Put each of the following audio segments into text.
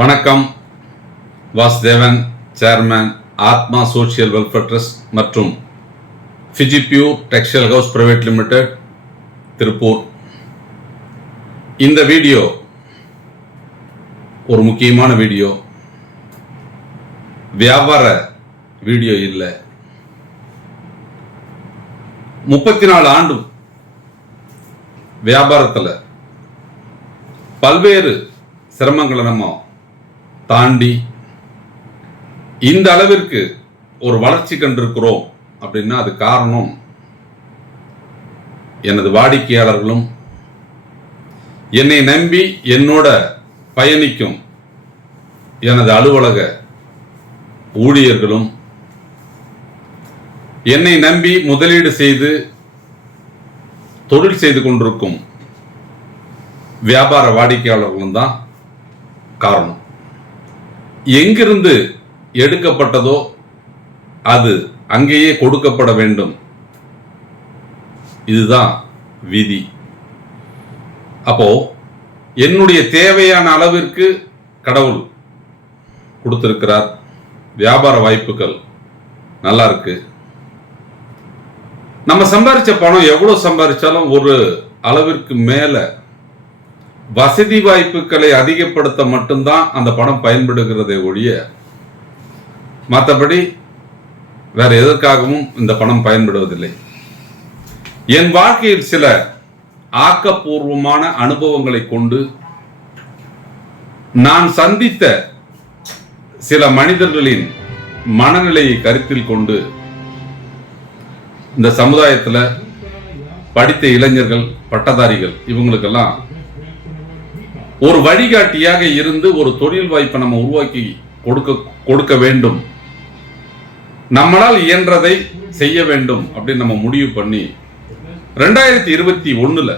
வணக்கம். Vasudevan, chairman, Atma social welfare trust மற்றும் ஃபிஜிபியூர் textile house private limited, Tiruppur. இந்த வீடியோ ஒரு முக்கியமான வீடியோ. வியாபார வீடியோ இல்லை. 34 ஆண்டு வியாபாரத்தில் பல்வேறு சிரமங்களை நம்ம தாண்டி இந்த அளவிற்கு ஒரு வளர்ச்சி கண்டிருக்கிறோம் அப்படின்னா அது காரணம் எனது வாடிக்கையாளர்களும், என்னை நம்பி என்னோட பயணிக்கும் எனது அலுவலக ஊழியர்களும், என்னை நம்பி முதலீடு செய்து தொழில் செய்து கொண்டிருக்கும் வியாபார வாடிக்கையாளர்களும் தான் காரணம். எங்கிருந்து எடுக்கப்பட்டதோ அது அங்கேயே கொடுக்கப்பட வேண்டும். இதுதான் விதி. அப்போ என்னுடைய தேவையான அளவிற்கு கடவுள் கொடுத்திருக்கிறார். வியாபார வாய்ப்புகள் நல்லா இருக்கு. நம்ம சம்பாதிச்ச பணம் எவ்வளவு சம்பாதிச்சாலும் ஒரு அளவிற்கு மேல வசதி வாய்ப்புகளை அதிகப்படுத்த மட்டும்தான் அந்த பணம் பயன்படுகிறதே ஒழிய மற்றபடி வேற எதற்காகவும் இந்த பணம் பயன்படுவதில்லை. என் வாழ்க்கையில் சில ஆக்கப்பூர்வமான அனுபவங்களை கொண்டு நான் சந்தித்த சில மனிதர்களின் மனநிலையை கருத்தில் கொண்டு இந்த சமுதாயத்தில் படித்த இளைஞர்கள், பட்டதாரிகள் இவங்களுக்கெல்லாம் ஒரு வழிகாட்டியாக இருந்து ஒரு தொழில் வாய்ப்பை நம்ம உருவாக்கி கொடுக்க வேண்டும். நம்மளால் இயன்றதை செய்ய வேண்டும் அப்படின்னு நம்ம முடிவு பண்ணி 2021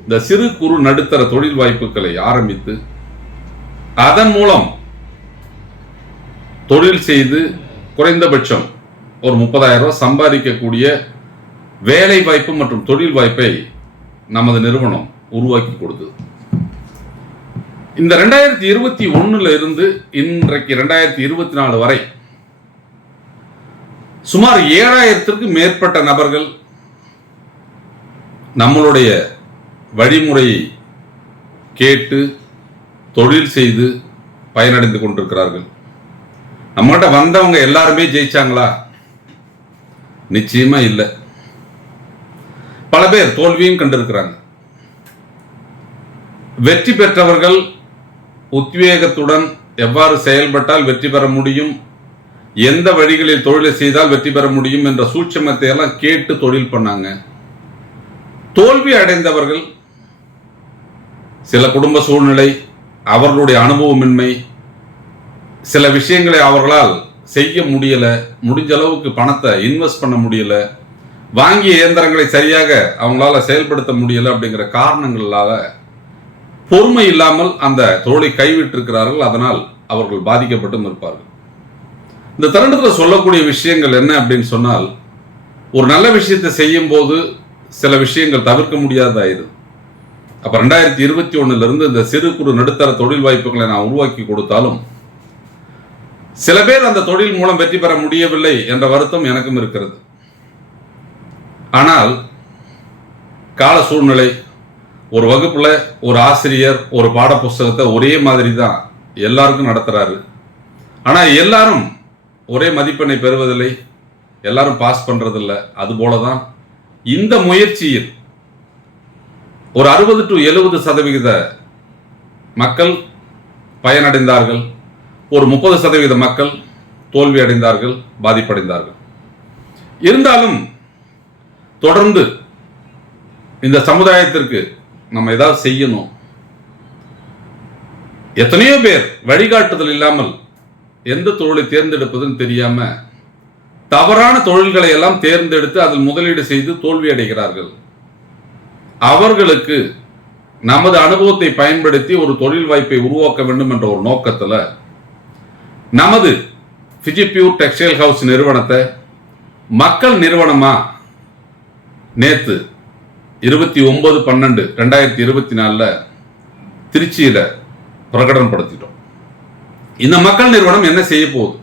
இந்த சிறு குறு நடுத்தர தொழில் வாய்ப்புகளை ஆரம்பித்து அதன் மூலம் தொழில் செய்து குறைந்தபட்சம் ஒரு 30,000 ரூபாய் சம்பாதிக்கக்கூடிய வேலை வாய்ப்பு மற்றும் தொழில் வாய்ப்பை நமது நிறுவனம் உருவாக்கி கொடுத்தது. இந்த 2021 இருந்து இன்றைக்கு 2024 வரை சுமார் 7,000த்திற்கு மேற்பட்ட நபர்கள் நம்மளுடைய வழிமுறையை கேட்டு தொழில் செய்து பயனடைந்து கொண்டிருக்கிறார்கள். நம்மகிட்ட வந்தவங்க எல்லாருமே ஜெயிச்சாங்களா? நிச்சயமா இல்லை. பல பேர் தோல்வியும் கண்டிருக்கிறாங்க. வெற்றி பெற்றவர்கள் உத்வேகத்துடன் எவ்வாறு செயல்பட்டால் வெற்றி பெற முடியும், எந்த வழிகளில் தொழிலை செய்தால் வெற்றி பெற முடியும் என்ற சூட்சமத்தை எல்லாம் கேட்டு தொழில் பண்ணாங்க. தோல்வி அடைந்தவர்கள் சில குடும்ப சூழ்நிலை, அவர்களுடைய அனுபவமின்மை, சில விஷயங்களை அவர்களால் செய்ய முடியல, முடிஞ்ச அளவுக்கு பணத்தை இன்வெஸ்ட் பண்ண முடியல, வாங்கிய இயந்திரங்களை சரியாக அவங்களால செயல்படுத்த முடியல அப்படிங்கிற காரணங்களால பொறுமை இல்லாமல் அந்த தொழிலை கைவிட்டிருக்கிறார்கள். அதனால் அவர்கள் பாதிக்கப்பட்டும் இருப்பார்கள். இந்த தருணத்தில் சொல்லக்கூடிய விஷயங்கள் என்ன அப்படின்னு சொன்னால், ஒரு நல்ல விஷயத்தை செய்யும் போது சில விஷயங்கள் தவிர்க்க முடியாததாயிரு. அப்ப 2021 இந்த சிறு குறு நடுத்தர தொழில் வாய்ப்புகளை நான் உருவாக்கி கொடுத்தாலும் சில பேர் அந்த தொழில் மூலம் வெற்றி பெற முடியவில்லை என்ற வருத்தம் எனக்கும் இருக்கிறது. ஆனால் கால சூழ்நிலை, ஒரு வகுப்புல ஒரு ஆசிரியர் ஒரு பாட புஸ்தகத்தை ஒரே மாதிரி தான் எல்லாருக்கும் நடத்துறாரு. ஆனா எல்லாரும் ஒரே மதிப்பெண்ணை பெறுவதில்லை, எல்லாரும் பாஸ் பண்றதில்லை. அதுபோலதான் இந்த முயற்சியில் ஒரு 60 to 70% மக்கள் பயனடைந்தார்கள், ஒரு 30% மக்கள் தோல்வி அடைந்தார்கள், பாதிப்படைந்தார்கள். இருந்தாலும் தொடர்ந்து இந்த சமுதாயத்திற்கு நம்ம ஏதாவது செய்யணும். எத்தனையோ பேர் வழிகாட்டுதல் இல்லாமல் எந்த தொழிலை தேர்ந்தெடுப்பதுன்னு தெரியாம தவறான தொழில்களை எல்லாம் தேர்ந்தெடுத்து அதில் முதலீடு செய்து தோல்வி அடைகிறார்கள். அவர்களுக்கு நமது அனுபவத்தை பயன்படுத்தி ஒரு தொழில் வாய்ப்பை உருவாக்க வேண்டும் என்ற ஒரு நோக்கத்தில் நமது ஃபிஜிபியூர் டெக்ஸ்டைல் ஹவுஸ் நிறுவனத்தை மக்கள் நிறுவனமா நேத்து 29/12/2024 திருச்சியில பிரகடனப்படுத்திட்டோம். இந்த மக்கள் நிறுவனம் என்ன செய்ய போகுது?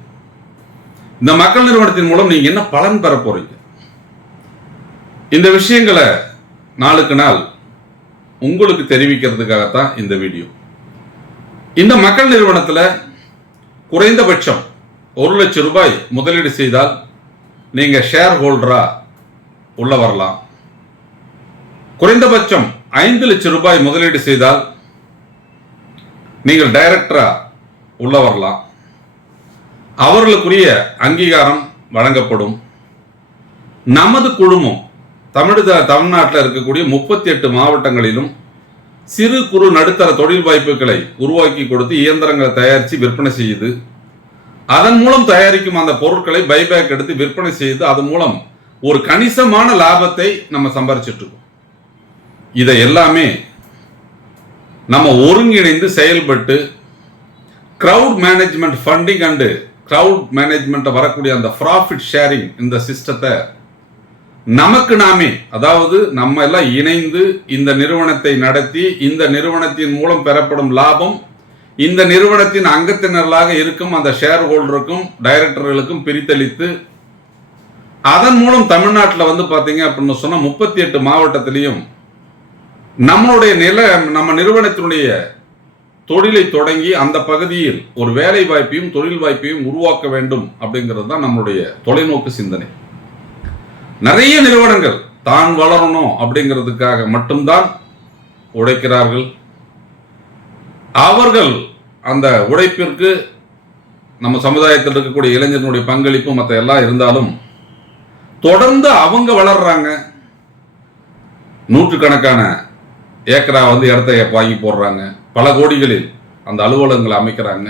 இந்த மக்கள் நிறுவனத்தின் மூலம் நீங்க என்ன பலன் பெற போறீங்க? இந்த விஷயங்களை நாளுக்கு நாள் உங்களுக்கு தெரிவிக்கிறதுக்காகத்தான் இந்த வீடியோ. இந்த மக்கள் நிறுவனத்தில் குறைந்தபட்சம் 1 லட்சம் ரூபாய் முதலீடு செய்தால் நீங்க ஷேர் ஹோல்டரா உள்ள வரலாம். குறைந்தபட்சம் 5 லட்சம் ரூபாய் முதலீடு செய்தால் நீங்கள் டைரக்டரா உள்ள வரலாம். அவர்களுக்குரிய அங்கீகாரம் வழங்கப்படும். நமது குழுமம் தமிழ்நாட்டில் இருக்கக்கூடிய 38 மாவட்டங்களிலும் சிறு குறு நடுத்தர தொழில் வாய்ப்புகளை உருவாக்கி கொடுத்து இயந்திரங்களை தயாரித்து விற்பனை செய்யுது. அதன் மூலம் தயாரிக்கும் அந்த பொருட்களை பைபேக் எடுத்து விற்பனை செய்து அதன் மூலம் ஒரு கணிசமான லாபத்தை நம்ம சம்பாரிச்சிட்டு இருக்கோம். இதை எல்லாமே நம்ம ஒருங்கிணைந்து செயல்பட்டு crowd management funding and crowd management வரக்கூடிய அந்த ப்ராஃபிட் ஷேரிங் இந்த சிஸ்டத்தை நமக்கு நாமே, அதாவது நம்ம எல்லாம் இணைந்து இந்த நிறுவனத்தை நடத்தி இந்த நிறுவனத்தின் மூலம் பெறப்படும் லாபம் இந்த நிறுவனத்தின் அங்கத்தினர்களாக இருக்கும் அந்த ஷேர் ஹோல்டருக்கும் டைரக்டர்களுக்கும் பிரித்தளித்து அதன் மூலம் தமிழ்நாட்டில் பார்த்தீங்க அப்படின்னு சொன்னா 38 மாவட்டத்திலையும் நம்ம நிறுவனத்தினுடைய தொழிலை தொடங்கி அந்த பகுதியில் ஒரு வேலை வாய்ப்பையும் தொழில் வாய்ப்பையும் உருவாக்க வேண்டும் அப்படிங்கிறது தான் நம்மளுடைய தொலைநோக்கு சிந்தனை. நிறைய நிறுவனங்கள் தான் வளரணும் அப்படிங்கிறதுக்காக மட்டும்தான் உழைக்கிறார்கள். அவர்கள் அந்த உழைப்பிற்கு நம்ம சமுதாயத்தில் இருக்கக்கூடிய இளைஞர்களுடைய பங்களிப்பு மற்ற எல்லாம் இருந்தாலும் தொடர்ந்து அவங்க வளர்றாங்க. நூற்றுக்கணக்கான ஏக்கரா இடத்தை வாங்கி போடுறாங்க. பல கோடிகளில் அந்த அலுவலகங்களை அமைக்கிறாங்க.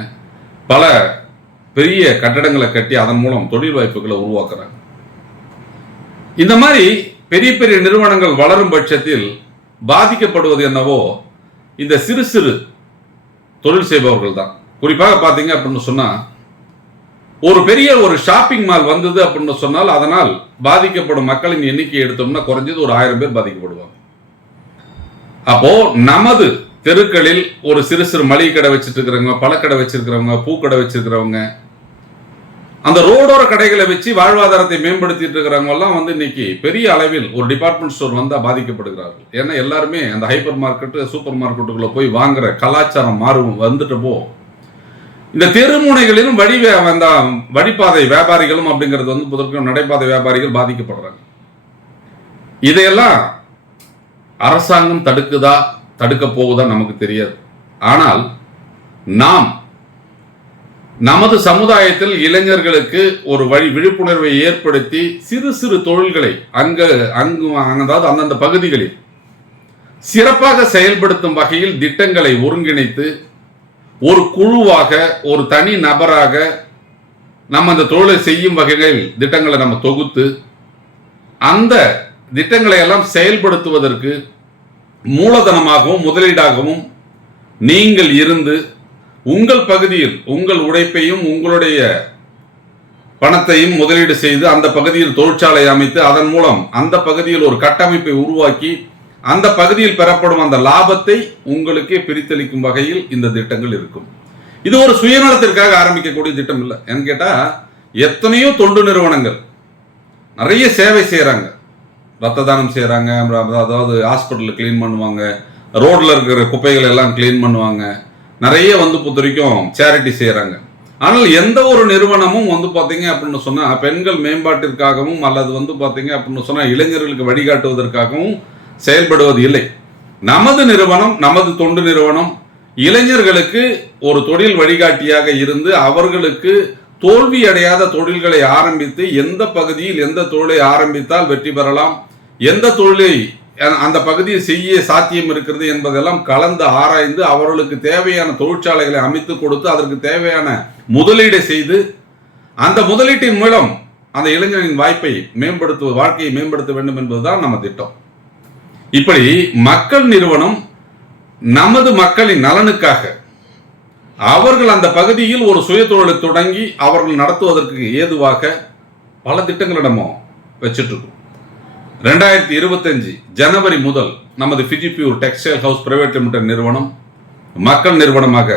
பல பெரிய கட்டடங்களை கட்டி அதன் மூலம் தொழில் வாய்ப்புகளை உருவாக்குறாங்க. இந்த மாதிரி பெரிய பெரிய நிறுவனங்கள் வளரும் பட்சத்தில் பாதிக்கப்படுவது என்னவோ இந்த சிறு சிறு தொழில் செய்பவர்கள் தான். குறிப்பாக பார்த்தீங்க அப்படின்னு சொன்னா ஒரு பெரிய ஒரு ஷாப்பிங் மால் வந்தது அப்படின்னு சொன்னால் அதனால் பாதிக்கப்படும் மக்களின் எண்ணிக்கை எடுத்தோம்னா குறைஞ்சது ஒரு 1000 பேர் பாதிக்கப்படுவாங்க. அப்போ நமது தெருக்களில் ஒரு சிறு சிறு மளிகை கடை வச்சுட்டு இருக்கிறவங்க, பழக்கடை வச்சிருக்கிறவங்க, பூக்கடை வச்சிருக்கிறவங்க, அந்த ரோடோர கடைகளை வச்சு வாழ்வாதாரத்தை மேம்படுத்திட்டு இருக்கிறவங்க எல்லாம் இன்னைக்கு பெரிய அளவில் ஒரு டிபார்ட்மெண்ட் ஸ்டோர் வந்தால் பாதிக்கப்படுகிறார்கள். ஏன்னா எல்லாருமே அந்த ஹைப்பர் மார்க்கெட்டு சூப்பர் மார்க்கெட்டுக்குள்ள போய் வாங்குற கலாச்சாரம் வந்துட்டப்போ இந்த தெருமுனைகளிலும் வழிபாதை வியாபாரிகளும் அப்படிங்கிறது நடைபாதை வியாபாரிகள் பாதிக்கப்படுறாங்க. இதையெல்லாம் அரசாங்கம் தடுக்க போகுதா நமக்கு தெரியாது. ஆனால் நாம் நமது சமுதாயத்தில் இளைஞர்களுக்கு ஒரு விழிப்புணர்வை ஏற்படுத்தி சிறு சிறு தொழில்களை அதாவது அந்தந்த பகுதிகளில் சிறப்பாக செயல்படுத்தும் வகையில் திட்டங்களை ஒருங்கிணைத்து ஒரு குழுவாக ஒரு தனி நபராக நம்ம அந்த தொழிலை செய்யும் வகையில் திட்டங்களை நம்ம தொகுத்து அந்த திட்டங்களை எல்லாம் செயல்படுத்துவதற்கு மூலதனமாகவும் முதலீடாகவும் நீங்கள் இருந்து உங்கள் பகுதியில் உங்கள் உழைப்பையும் உங்களுடைய பணத்தையும் முதலீடு செய்து அந்த பகுதியில் தொழிற்சாலை அமைத்து அதன் மூலம் அந்த பகுதியில் ஒரு கட்டமைப்பை உருவாக்கி அந்த பகுதியில் பெறப்படும் அந்த லாபத்தை உங்களுக்கே பிரித்தளிக்கும் வகையில் இந்த திட்டங்கள் இருக்கும். இது ஒரு சுயநலத்திற்காக ஆரம்பிக்கக்கூடிய திட்டம் இல்லை. ஏன்னு கேட்டா எத்தனையோ தொண்டு நிறுவனங்கள் நிறைய சேவை செய்யறாங்க. ரத்த தானம் செய்யறாங்க, அதாவது ஹாஸ்பிட்டல் கிளீன் பண்ணுவாங்க, ரோட்ல இருக்கிற குப்பைகள் எல்லாம் கிளீன் பண்ணுவாங்க, நிறைய பொறுத்தவரைக்கும் சேரிட்டி செய்யறாங்க. ஆனால் எந்த ஒரு நிறுவனமும் பாத்தீங்க அப்படின்னு சொன்னா பெண்கள் மேம்பாட்டிற்காகவும் அல்லது பாத்தீங்க அப்படின்னு சொன்னா இளைஞர்களுக்கு வழிகாட்டுவதற்காகவும் செயல்படுவது இல்லை. நமது நிறுவனம், நமது தொண்டு நிறுவனம் இளைஞர்களுக்கு ஒரு தொழில் வழிகாட்டியாக இருந்து அவர்களுக்கு தோல்வி அடையாத தொழில்களை ஆரம்பித்து எந்த பகுதியில் எந்த தொழிலை ஆரம்பித்தால் வெற்றி பெறலாம், எந்த தொழிலை அந்த பகுதியில் செய்ய சாத்தியம் இருக்கிறது என்பதெல்லாம் கலந்து ஆராய்ந்து அவர்களுக்கு தேவையான தொழிற்சாலைகளை அமைத்து கொடுத்து அதற்கு தேவையான முதலீடை செய்து அந்த முதலீட்டின் மூலம் அந்த இளைஞரின் வாழ்க்கையை மேம்படுத்த வேண்டும் என்பதுதான் நம்ம திட்டம். இப்படி மக்கள் நிறுவனம் நமது மக்களின் நலனுக்காக அவர்கள் அந்த பகுதியில் ஒரு சுய தொழிலை தொடங்கி அவர்கள் நடத்துவதற்கு ஏதுவாக பல திட்டங்களை நம்ம வச்சுட்டு இருக்கோம். 2025 ஜனவரி முதல் நமது ஃபிஜிபியூர் டெக்ஸ்டைல் ஹவுஸ் பிரைவேட் லிமிடெட் நிறுவனம் மக்கள் நிறுவனமாக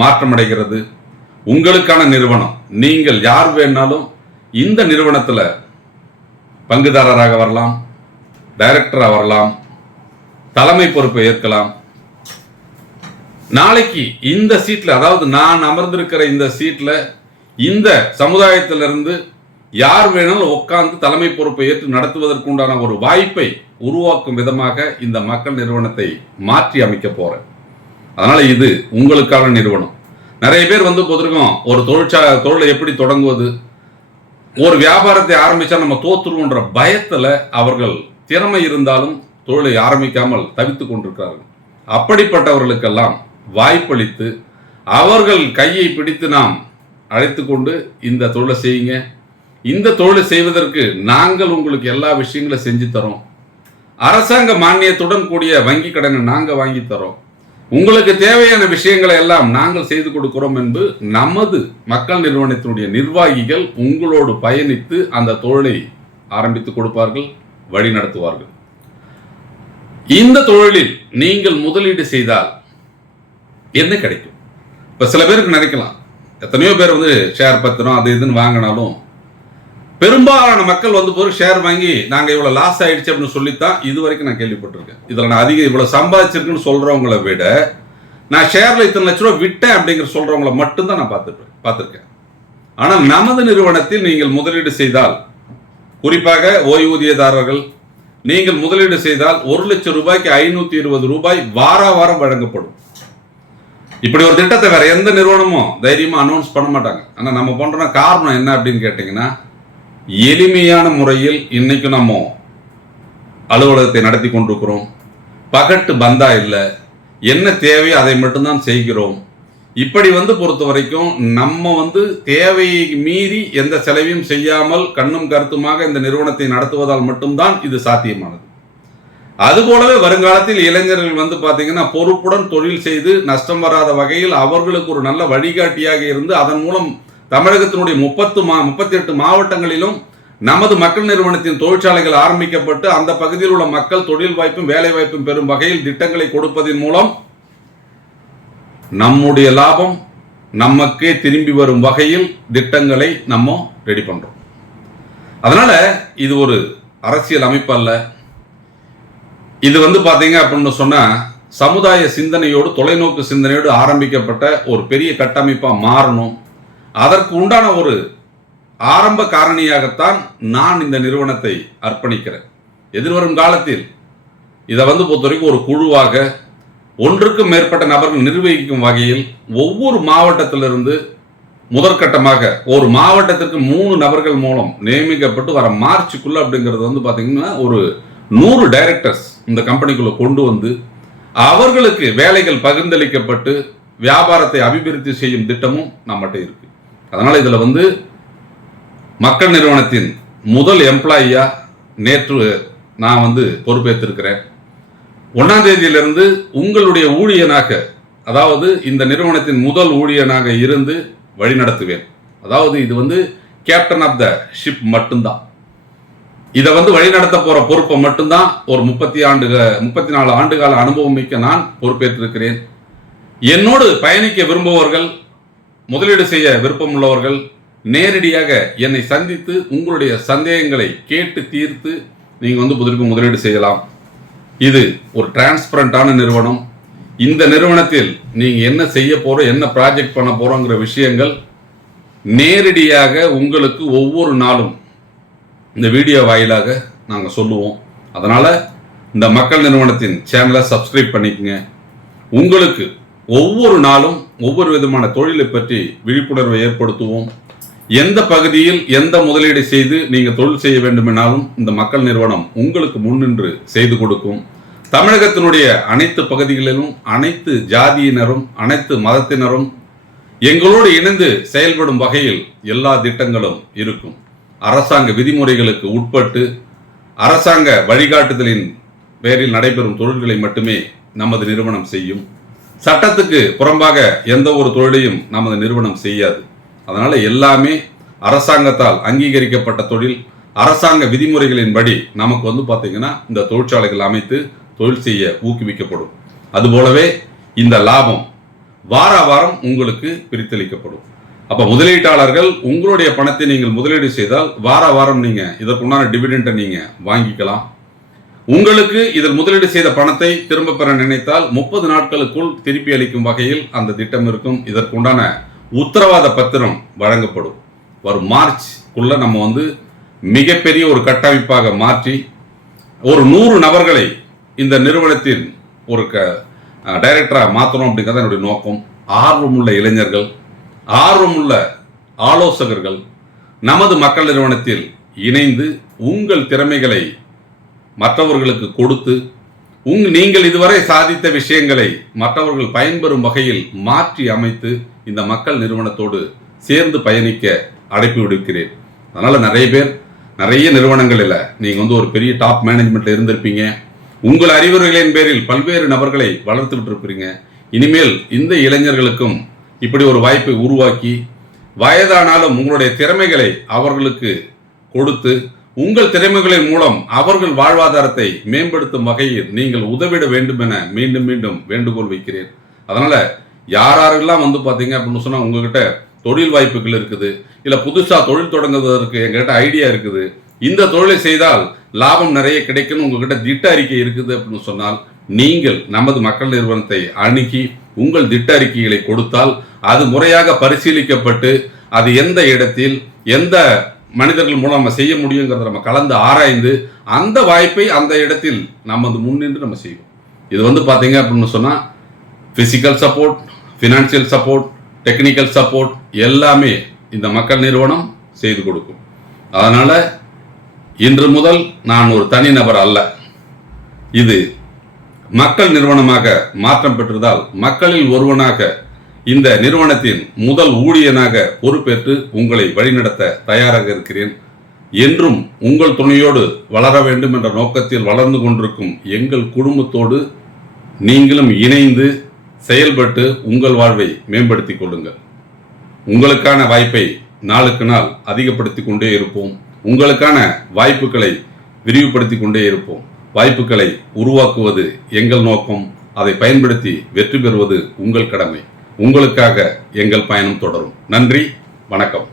மாற்றமடைகிறது. உங்களுக்கான நிறுவனம். நீங்கள் யார் வேணாலும் இந்த நிறுவனத்தில் பங்குதாரராக வரலாம், டைரக்டராக வரலாம், தலைமை பொறுப்பை ஏற்கலாம். நாளைக்கு இந்த சீட்டில், அதாவது நான் அமர்ந்திருக்கிற இந்த சீட்டில் இந்த சமுதாயத்திலிருந்து யார் வேணாலும் உட்கார்ந்து தலைமை பொறுப்பை ஏற்று நடத்துவதற்குண்டான ஒரு வாய்ப்பை உருவாக்கும் விதமாக இந்த மக்கள் நிறுவனத்தை மாற்றி அமைக்க போறேன். அதனால இது உங்களுக்கான நிறுவனம். நிறைய பேர் பொதுருக்கும் ஒரு தொழிலை எப்படி தொடங்குவது, ஒரு வியாபாரத்தை ஆரம்பிச்சா நம்ம தோத்துருவோன்ற பயத்துல அவர்கள் திறமை இருந்தாலும் தொழிலை ஆரம்பிக்காமல் தவித்துக் கொண்டிருக்கிறார்கள். அப்படிப்பட்டவர்களுக்கெல்லாம் வாய்ப்பளித்து அவர்கள் கையை பிடித்து நாம் அழைத்து கொண்டு இந்த தொழிலை செய்யுங்க. இந்த தொழிலை செய்வதற்கு நாங்கள் உங்களுக்கு எல்லா விஷயங்களும் செஞ்சு தரோம். அரசாங்க மானியத்துடன் கூடிய வங்கி கடனை நாங்கள் வாங்கி தரோம். உங்களுக்கு தேவையான விஷயங்களை எல்லாம் நாங்கள் செய்து கொடுக்கிறோம் என்று நமது மக்கள் நிறுவனத்தினுடைய நிர்வாகிகள் உங்களோடு பயணித்து அந்த தொழிலை ஆரம்பித்து கொடுப்பார்கள், வழி நடத்துவார்கள். இந்த தொழிலில் நீங்கள் முதலீடு செய்தால் என்ன கிடைக்கும்? இப்ப சில பேருக்கு நினைக்கலாம், எத்தனையோ பேர் ஷேர் பத்திரம் அது இதுன்னு வாங்கினாலும் பெரும்பாலான மக்கள் போய் ஷேர் வாங்கி நாங்க இவ்வளவு லாஸ் ஆயிடுச்சு அப்படின்னு சொல்லித்தான் இது வரைக்கும் நான் கேள்விப்பட்டிருக்கேன். இதுல நான் அதிகம் இவ்வளவு சம்பாதிச்சிருக்குன்னு சொல்றவங்களை விட நான் ஷேர்ல இத்தனை லட்ச ரூபாய் விட்டேன் அப்படிங்கிற சொல்றவங்களை மட்டும்தான் நான் பார்த்திருக்கேன். ஆனால் நமது நிறுவனத்தில் நீங்கள் முதலீடு செய்தால், குறிப்பாக ஓய்வூதியதாரர்கள், நீங்கள் முதலீடு செய்தால் 1 லட்சம் ரூபாய்க்கு 520 ரூபாய் வாரம் வழங்கப்படும். இப்படி ஒரு திட்டத்தை வேற எந்த நிறுவனமும் தைரியமா அனௌன்ஸ் பண்ண மாட்டாங்க. ஆனா நம்ம பண்ற காரணம் என்ன அப்படின்னு கேட்டீங்கன்னா, எளிமையான முறையில் இன்னைக்கு நம்ம அலுவலகத்தை நடத்தி கொண்டிருக்கிறோம். பகட்டு பந்தா இல்லை, என்ன தேவையோ அதை மட்டும்தான் செய்கிறோம். இப்படி பொறுத்த வரைக்கும் நம்ம தேவையை மீறி எந்த செலவையும் செய்யாமல் கண்ணும் கருத்துமாக இந்த நிறுவனத்தை நடத்துவதால் மட்டும்தான் இது சாத்தியமானது. அதுபோலவே வருங்காலத்தில் இளைஞர்கள் பாத்தீங்கன்னா பொறுப்புடன் தொழில் செய்து நஷ்டம் வராத வகையில் அவர்களுக்கு ஒரு நல்ல வழிகாட்டியாக இருந்து அதன் மூலம் தமிழகத்தினுடைய 38 மாவட்டங்களிலும் நமது மக்கள் நிறுவனத்தின் தொழிற்சாலைகள் ஆரம்பிக்கப்பட்டு அந்த பகுதியில் உள்ள மக்கள் தொழில் வாய்ப்பும் வேலை வாய்ப்பும் பெறும் வகையில் திட்டங்களை கொடுப்பதன் மூலம் நம்முடைய லாபம் நமக்கே திரும்பி வரும் வகையில் திட்டங்களை நம்ம ரெடி பண்றோம். அதனால இது ஒரு அரசியல் அமைப்பு அல்ல. இது பாத்தீங்க அப்படின்னு சொன்னா சமுதாய சிந்தனையோடு தொலைநோக்கு சிந்தனையோடு ஆரம்பிக்கப்பட்ட ஒரு பெரிய கட்டமைப்பா மாறணும். அதற்கு உண்டான ஒரு ஆரம்ப காரணியாகத்தான் நான் இந்த நிறுவனத்தை அர்ப்பணிக்கிறேன். எதிர்வரும் காலத்தில் இதை பொறுத்த வரைக்கும் ஒரு குழுவாக ஒன்றுக்கும் மேற்பட்ட நபர்கள் நிர்வகிக்கும் வகையில் ஒவ்வொரு மாவட்டத்திலிருந்து முதற்கட்டமாக ஒரு மாவட்டத்திற்கு 3 நபர்கள் மூலம் நியமிக்கப்பட்டு வர மார்ச்சுக்குள்ள அப்படிங்கிறது பாத்தீங்கன்னா ஒரு 100 டைரக்டர்ஸ் இந்த கம்பெனிக்குள்ள கொண்டு அவர்களுக்கு வேலைகள் பகிர்ந்தளிக்கப்பட்டு வியாபாரத்தை அபிவிருத்தி செய்யும் திட்டமும் நம்மகிட்ட இருக்கு. அதனால இதுல மக்கள் நிறுவனத்தின் முதல் எம்ப்ளாயியா நேற்று நான் பொறுப்பேற்றிருக்கிறேன். 1ஆம் தேதியிலிருந்து உங்களுடைய ஊழியனாக, அதாவது இந்த நிறுவனத்தின் முதல் ஊழியனாக இருந்து வழி நடத்துவேன். அதாவது இது கேப்டன் ஆஃப் த ஷிப் மட்டும்தான். இதை வழிநடத்த போற பொறுப்பை மட்டும்தான் ஒரு 34 ஆண்டுகால அனுபவம் மிக்க நான் பொறுப்பேற்றிருக்கிறேன். என்னோடு பயணிக்க விரும்புபவர்கள், முதலீடு செய்ய விருப்பம் உள்ளவர்கள் நேரடியாக என்னை சந்தித்து உங்களுடைய சந்தேகங்களை கேட்டு தீர்த்து நீங்க புதிருக்கு முதலீடு செய்யலாம். இது ஒரு டிரான்ஸ்பரண்டான நிறுவனம். இந்த நிறுவனத்தில் நீங்க என்ன செய்ய போறோம், என்ன ப்ராஜெக்ட் பண்ண போறோங்கிற விஷயங்கள் நேரடியாக உங்களுக்கு ஒவ்வொரு நாளும் இந்த வீடியோ வாயிலாக நாங்கள் சொல்லுவோம். அதனால இந்த மக்கள் நிறுவனத்தின் சேனலை சப்ஸ்கிரைப் பண்ணிக்கங்க. உங்களுக்கு ஒவ்வொரு நாளும் ஒவ்வொரு விதமான தொழிலை பற்றி விழிப்புணர்வை ஏற்படுத்துவோம். எந்த பகுதியில் எந்த முதலீடு செய்து நீங்க தொழில் செய்ய வேண்டுமெனாலும் இந்த மக்கள் நிறுவனம் உங்களுக்கு முன்னின்று செய்து கொடுக்கும். தமிழகத்தினுடைய அனைத்து பகுதிகளிலும் அனைத்து ஜாதியினரும் அனைத்து மதத்தினரும் எங்களோடு இணைந்து செயல்படும் வகையில் எல்லா திட்டங்களும் இருக்கும். அரசாங்க விதிமுறைகளுக்கு உட்பட்டு அரசாங்க வழிகாட்டுதலின் பேரில் நடைபெறும் தொழில்களை மட்டுமே நமது நிறுவனம் செய்யும். சட்டத்துக்கு புறம்பாக எந்த ஒரு தொழிலையும் நமது நிறுவனம் செய்யாது. அதனால எல்லாமே அரசாங்கத்தால் அங்கீகரிக்கப்பட்ட தொழில், அரசாங்க விதிமுறைகளின்படி நமக்கு பாத்தீங்கன்னா இந்த தொழிற்சாலைகள் அமைத்து தொழில் செய்ய ஊக்குவிக்கப்படும். அதுபோலவே இந்த லாபம் வாரம் உங்களுக்கு பிரித்தளிக்கப்படும். அப்ப முதலீட்டாளர்கள் உங்களுடைய பணத்தை நீங்கள் முதலீடு செய்தால் வார வாரம் நீங்க இதற்குண்டான டிவிடெண்டை நீங்க வாங்கிக்கலாம். உங்களுக்கு இதில் முதலீடு செய்த பணத்தை திரும்ப பெற நினைத்தால் 30 நாட்களுக்குள் திருப்பி அளிக்கும் வகையில் அந்த திட்டம் இருக்கும். இதற்குண்டான உத்தரவாத பத்திரம் வழங்கப்படும். வரும் மார்ச்க்குள்ள நம்ம மிகப்பெரிய ஒரு கட்டமைப்பாக மாற்றி ஒரு 100 நபர்களை இந்த நிறுவனத்தின் ஒரு டைரக்டராக மாற்றணும் அப்படிங்கிறது என்னுடைய நோக்கம். ஆர்வமுள்ள இளைஞர்கள், ஆர்வமுள்ள ஆலோசகர்கள் நமது மக்கள் நிறுவனத்தில் இணைந்து உங்கள் திறமைகளை மற்றவர்களுக்கு கொடுத்து நீங்கள் இதுவரை சாதித்த விஷயங்களை மற்றவர்கள் பயன்பெறும் வகையில் மாற்றி அமைத்து இந்த மக்கள் நிறுவனத்தோடு சேர்ந்து பயணிக்க அழைப்பு விடுக்கிறேன். அதனால நிறைய பேர் நிறைய நிறுவனங்களில் நீங்க ஒரு பெரிய டாப் மேனேஜ்மெண்ட்ல இருந்திருப்பீங்க. உங்கள் அறிவுரைகளின் பேரில் பல்வேறு நபர்களை வளர்த்து விட்டுருப்பீங்க. இனிமேல் இந்த இளைஞர்களுக்கும் இப்படி ஒரு வாய்ப்பை உருவாக்கி வயதானாலும் உங்களுடைய திறமைகளை அவர்களுக்கு கொடுத்து உங்கள் திறமைகளின் மூலம் அவர்கள் வாழ்வாதாரத்தை மேம்படுத்தும் வகையில் நீங்கள் உதவிட வேண்டும் என மீண்டும் மீண்டும் வேண்டுகோள் வைக்கிறேன். அதனால யாரெல்லாம் பார்த்தீங்க அப்படின்னு சொன்னா உங்ககிட்ட தொழில் வாய்ப்புகள் இருக்குது, இல்ல புதுசா தொழில் தொடங்குவதற்கு எங்ககிட்ட ஐடியா இருக்குது, இந்த தொழிலை செய்தால் லாபம் நிறைய கிடைக்கும் உங்ககிட்ட திட்ட அறிக்கை இருக்குது அப்படின்னு சொன்னால் நீங்கள் நமது மக்கள் நிறுவனத்தை அணுகி உங்கள் திட்ட அறிக்கைகளை கொடுத்தால் அது முறையாக பரிசீலிக்கப்பட்டு அது எந்த இடத்தில் எந்த மனிதர்கள் மூலம் நம்ம செய்ய முடியுங்கிறத நம்ம கலந்து ஆராய்ந்து அந்த வாய்ப்பை அந்த இடத்தில் நமது முன்னின்று நம்ம செய்வோம். இது பார்த்தீங்க அப்படின்னு சொன்னா physical support, financial support, technical support எல்லாமே இந்த மக்கள் நிறுவனம் செய்து கொடுக்கும். அதனால இன்று முதல் நான் ஒரு தனி நபர் அல்ல, இது மக்கள் நிறுவனமாக மாற்றம் பெற்றதால் மக்களில் ஒருவனாக இந்த நிறுவனத்தின் முதல் ஊழியனாக பொறுப்பேற்று உங்களை வழிநடத்த தயாராக இருக்கிறேன். என்றும் உங்கள் துணையோடு வளர வேண்டும் என்ற நோக்கத்தில் வளர்ந்து கொண்டிருக்கும் எங்கள் குடும்பத்தோடு நீங்களும் இணைந்து செயல்பட்டு உங்கள் வாழ்வை மேம்படுத்திக் கொள்ளுங்கள். உங்களுக்கான வாய்ப்பை நாளுக்கு நாள் அதிகப்படுத்தி கொண்டே இருப்போம். உங்களுக்கான வாய்ப்புகளை விரிவுபடுத்தி கொண்டே இருப்போம். வாய்ப்புகளை உருவாக்குவது எங்கள் நோக்கம். அதை பயன்படுத்தி வெற்றி பெறுவது உங்கள் கடமை. உங்களுக்காக எங்கள் பயணம் தொடரும். நன்றி, வணக்கம்.